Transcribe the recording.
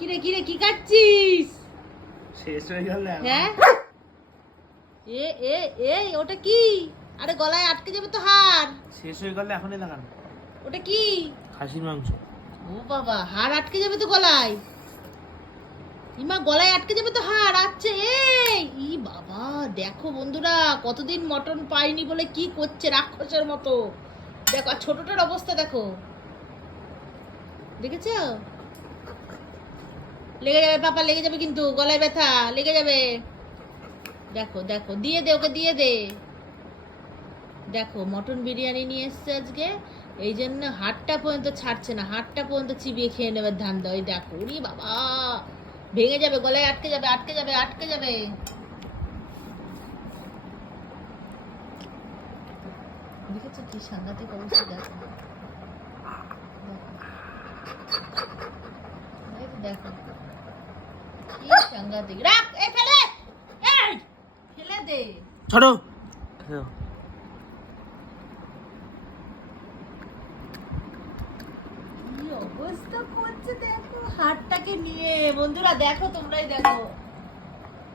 কিরে কিরে কি কাটছিস? শেষ হয়ে গেল। হ্যাঁ এ এ এ ওটা কি? আরে গলায় আটকে যাবে তো হাড়। শেষ হয়ে গেল এখনই লাগান। ওটা কি? খাসির মাংস। ও বাবা, হাড় আটকে যাবে তো গলায়। ইমা, গলায় আটকে যাবে তো হাড়। আচ্ছা এই ই বাবা, দেখো বন্ধুরা, কতদিন মটন পাইনি বলে কি করছে রাক্ষসের মতো। দেখো আর ছোটটার অবস্থা দেখো, দেখেছো? লেগে যাবে পাপা, লেগে যাবে কিন্তু, গলায় ব্যথা লেগে যাবে। দেখো দেখো, দিয়ে দে ওকে, দিয়ে দে। দেখো মটন বিরিয়ানি নিয়ে এসছে আজকে, এই জন্য হাড়টা পর্যন্ত ছাড়ছে না, হাড়টা পর্যন্ত চিবিয়ে খেয়ে নেবে ধান্দা। ওই দেখো, ওরে বাবা, ভেঙে যাবে, গলায় আটকে যাবে, আটকে যাবে, আটকে যাবে। দেখেছো কি সাংঘাতিক অবস্থা? দেখো দেখো কি সাংঘাতিক। রাখ, এ ফেলে, এই ফেলে দে। ছাড়ো। কি অবস্থা করছে দেখো হাড়টাকে নিয়ে। বন্ধুরা দেখো, তোমরাই দেখো।